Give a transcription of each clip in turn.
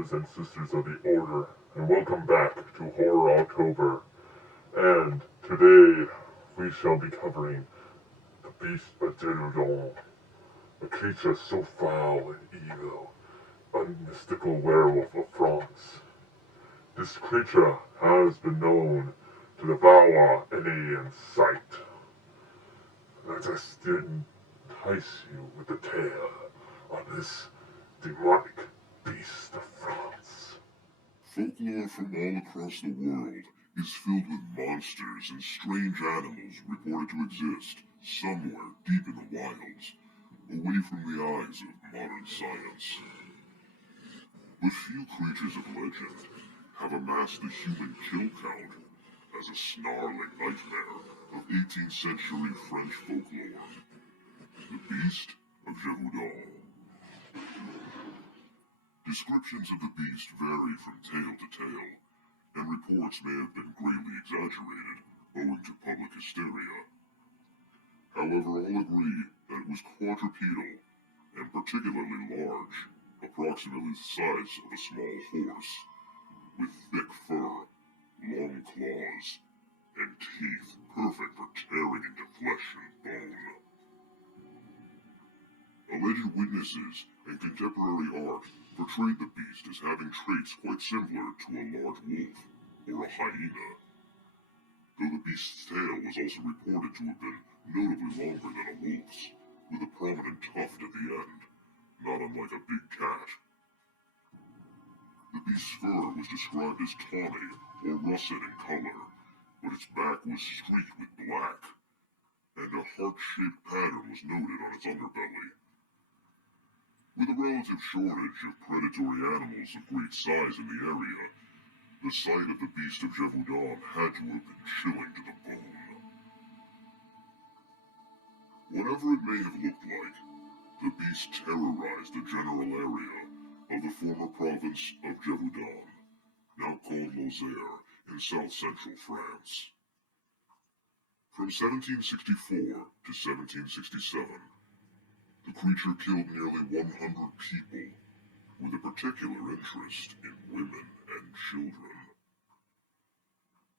brothers and sisters of the Order, and welcome back to Horror October. And today we shall be covering the Beast of Gévaudan, a creature so foul and evil, a mystical werewolf of France. This creature has been known to devour any in sight. Let us entice you with the tale of this demonic Beast of France. Folklore from all across the world is filled with monsters and strange animals reported to exist somewhere deep in the wilds, away from the eyes of modern science. But few creatures of legend have amassed the human kill count as a snarling nightmare of 18th century French folklore. The Beast of Gévaudan. Descriptions of the beast vary from tale to tale, and reports may have been greatly exaggerated owing to public hysteria. However, all agree that it was quadrupedal and particularly large, approximately the size of a small horse, with thick fur, long claws, and teeth perfect for tearing into flesh and bone. Alleged witnesses and contemporary art portrayed the beast as having traits quite similar to a large wolf or a hyena, though the beast's tail was also reported to have been notably longer than a wolf's, with a prominent tuft at the end, not unlike a big cat. The beast's fur was described as tawny or russet in color, but its back was streaked with black, and a heart-shaped pattern was noted on its underbelly. With a relative shortage of predatory animals of great size in the area, the sight of the Beast of Gévaudan had to have been chilling to the bone. Whatever it may have looked like, the beast terrorized the general area of the former province of Gévaudan, now called Lozère, in south-central France. From 1764 to 1767, the creature killed nearly 100 people, with a particular interest in women and children.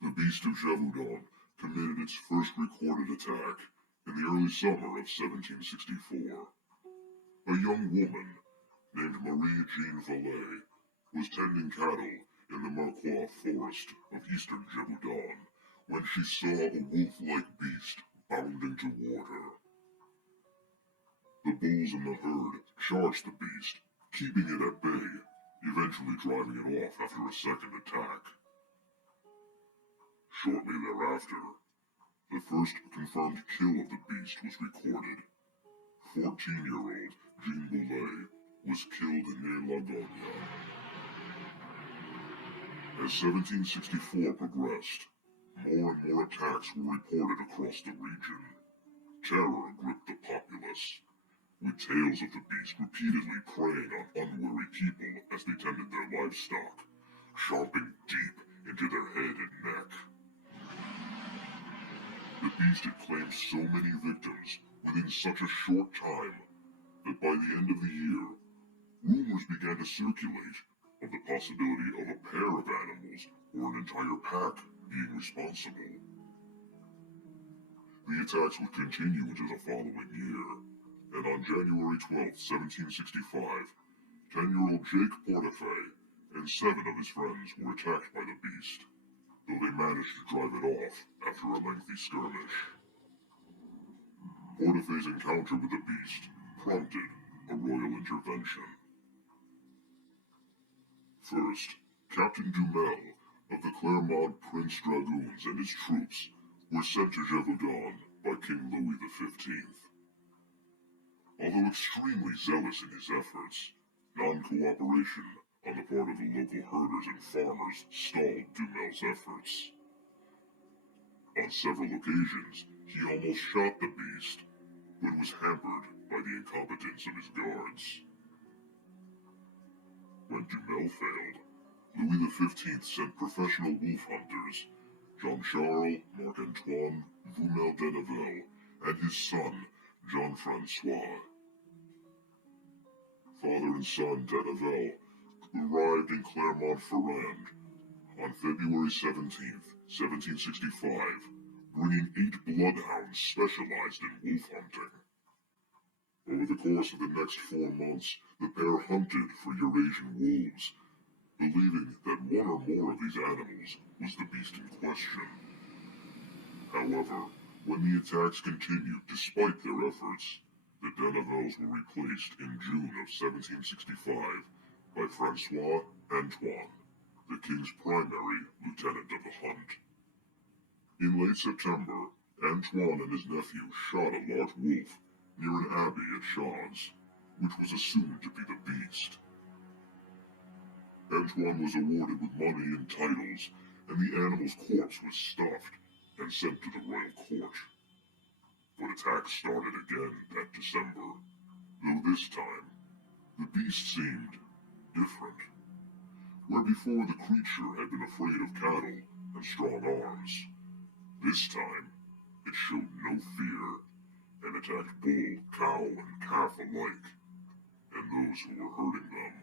The Beast of Gévaudan committed its first recorded attack in the early summer of 1764. A young woman named Margeride Mountains was tending cattle in the Marcois forest of eastern Gévaudan when she saw a wolf-like beast bounding toward her. The bulls in the herd charged the beast, keeping it at bay, eventually driving it off after a second attack. Shortly thereafter, the first confirmed kill of the beast was recorded. 14-year-old Jean Boulet was killed near Dordogne. As 1764 progressed, more and more attacks were reported across the region. Terror gripped the populace, with tales of the beast repeatedly preying on unwary people as they tended their livestock, chomping deep into their head and neck. The beast had claimed so many victims within such a short time that by the end of the year, rumors began to circulate of the possibility of a pair of animals or an entire pack being responsible. The attacks would continue into the following year, and on January 12, 1765, 10-year-old Jacques Portefeuille and 7 of his friends were attacked by the beast, though they managed to drive it off after a lengthy skirmish. Portefeuille's encounter with the beast prompted a royal intervention. First, Captain Dumel of the Clermont Prince Dragoons and his troops were sent to Gévaudan by King Louis XV. Although extremely zealous in his efforts, non-cooperation on the part of the local herders and farmers stalled Dumel's efforts. On several occasions, he almost shot the beast, but was hampered by the incompetence of his guards. When Dumel failed, Louis XV sent professional wolf hunters, Jean-Charles, Marc-Antoine, Voumel d'Anneval, and his son, Jean-François. Father and son D'Anneval arrived in Clermont-Ferrand on February 17, 1765, bringing 8 bloodhounds specialized in wolf hunting. Over the course of the next 4 months, the pair hunted for Eurasian wolves, believing that one or more of these animals was the beast in question. However, when the attacks continued despite their efforts, the Denevelles were replaced in June of 1765 by Francois Antoine, the king's primary lieutenant of the hunt. In late September, Antoine and his nephew shot a large wolf near an abbey at Chaux, which was assumed to be the beast. Antoine was awarded with money and titles, and the animal's corpse was stuffed and sent to the royal court. But attacks started again that December, though this time, the beast seemed different. Where before the creature had been afraid of cattle and strong arms, this time it showed no fear and attacked bull, cow, and calf alike, and those who were herding them.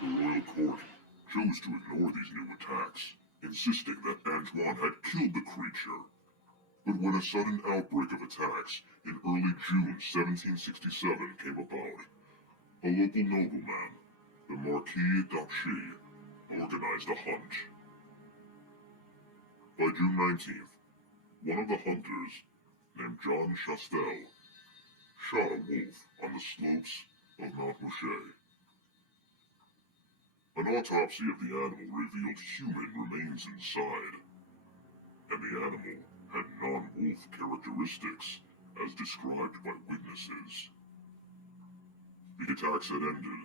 The royal court chose to ignore these new attacks, insisting that Antoine had killed the creature. But when a sudden outbreak of attacks in early June 1767 came about, a local nobleman, the Marquis d'Auchy, organized a hunt. By June 19th, one of the hunters, named John Chastel, shot a wolf on the slopes of Mount Mouchet. An autopsy of the animal revealed human remains inside, and the animal had non-wolf characteristics as described by witnesses. The attacks had ended,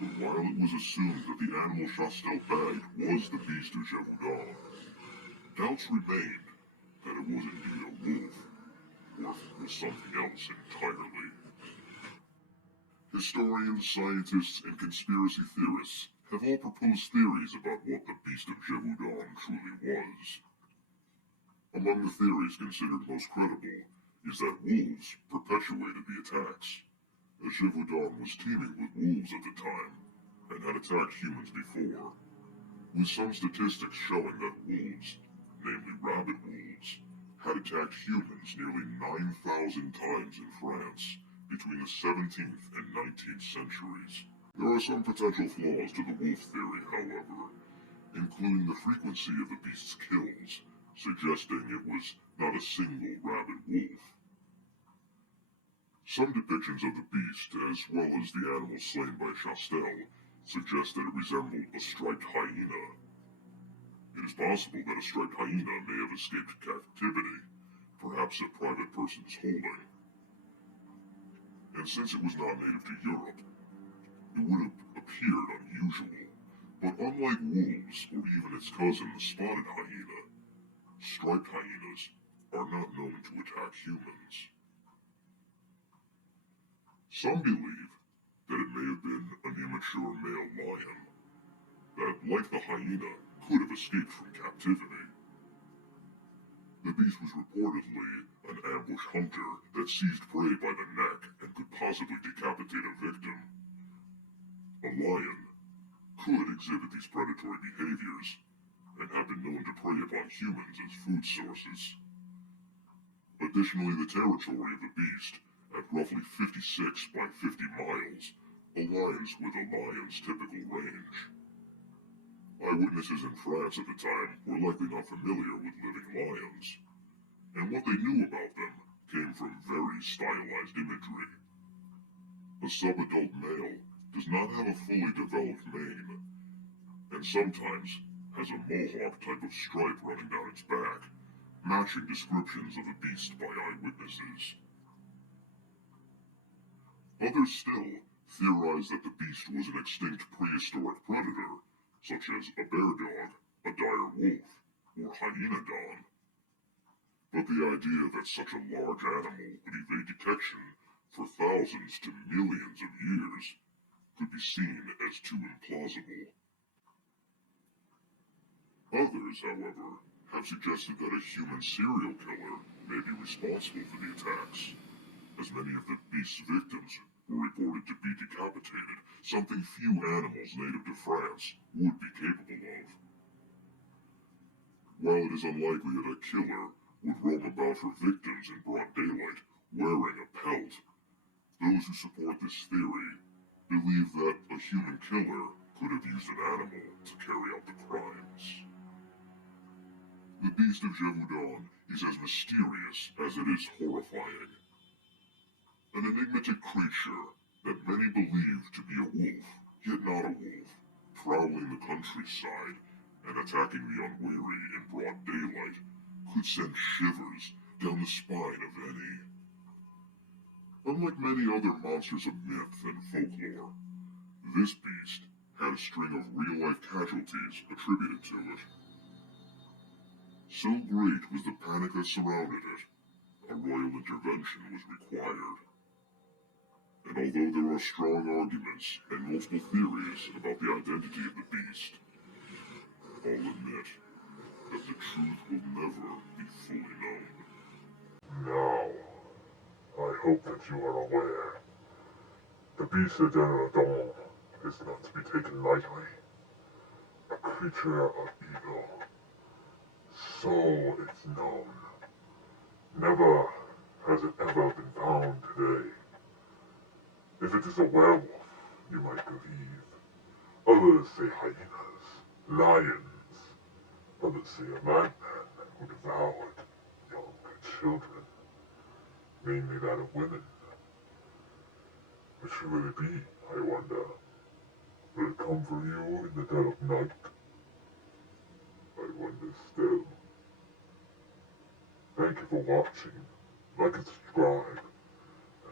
but while it was assumed that the animal Chastel bagged was the Beast of Gévaudan, doubts remained that it was indeed a wolf, or if it was something else entirely. Historians, scientists, and conspiracy theorists have all proposed theories about what the Beast of Gévaudan truly was. Among the theories considered most credible is that wolves perpetuated the attacks, as Gévaudan was teeming with wolves at the time and had attacked humans before, with some statistics showing that wolves, namely rabid wolves, had attacked humans nearly 9,000 times in France between the 17th and 19th centuries. There are some potential flaws to the wolf theory, however, including the frequency of the beast's kills, suggesting it was not a single rabid wolf. Some depictions of the beast, as well as the animal slain by Chastel, suggest that it resembled a striped hyena. It is possible that a striped hyena may have escaped captivity, perhaps a private person's holding. And since it was not native to Europe, it would have appeared unusual. But unlike wolves, or even its cousin, the spotted hyena, striped hyenas are not known to attack humans. Some believe that it may have been an immature male lion, that, like the hyena, could have escaped from captivity. The beast was reportedly an ambush hunter that seized prey by the neck and could possibly decapitate a victim. A lion could exhibit these predatory behaviors and have been known to prey upon humans as food sources. Additionally, the territory of the beast, at roughly 56 by 50 miles, aligns with a lion's typical range. Eyewitnesses in France at the time were likely not familiar with living lions, and what they knew about them came from very stylized imagery. A subadult male does not have a fully developed mane, and sometimes has a mohawk type of stripe running down its back, matching descriptions of the beast by eyewitnesses. Others still theorize that the beast was an extinct prehistoric predator, such as a bear dog, a dire wolf, or hyenodon. But the idea that such a large animal would evade detection for thousands to millions of years could be seen as too implausible. Others, however, have suggested that a human serial killer may be responsible for the attacks, as many of the beast's victims were reported to be decapitated, something few animals native to France would be capable of. While it is unlikely that a killer would roam about for victims in broad daylight wearing a pelt, those who support this theory believe that a human killer could have used an animal to carry out the crimes. The Beast of Gévaudan is as mysterious as it is horrifying. An enigmatic creature that many believe to be a wolf, yet not a wolf, prowling the countryside and attacking the unwary in broad daylight could send shivers down the spine of any. Unlike many other monsters of myth and folklore, this beast had a string of real-life casualties attributed to it. So great was the panic that surrounded it, a royal intervention was required. And although there are strong arguments and multiple theories about the identity of the beast, I'll admit that the truth will never be fully known. Now, I hope that you are aware. The Beast of Gévaudan is not to be taken lightly. A creature of evil. So it's known. Never has it ever been found today. If it is a werewolf, you might believe. Others say hyenas, lions. Others say a madman who devoured young children, mainly that of women. Which will it be, I wonder? Will it come for you in the dead of night? I wonder still. Thank you for watching. Like and subscribe.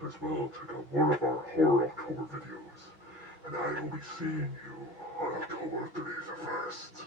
And as well, check out more of our Horror October videos. And I will be seeing you on October 31st.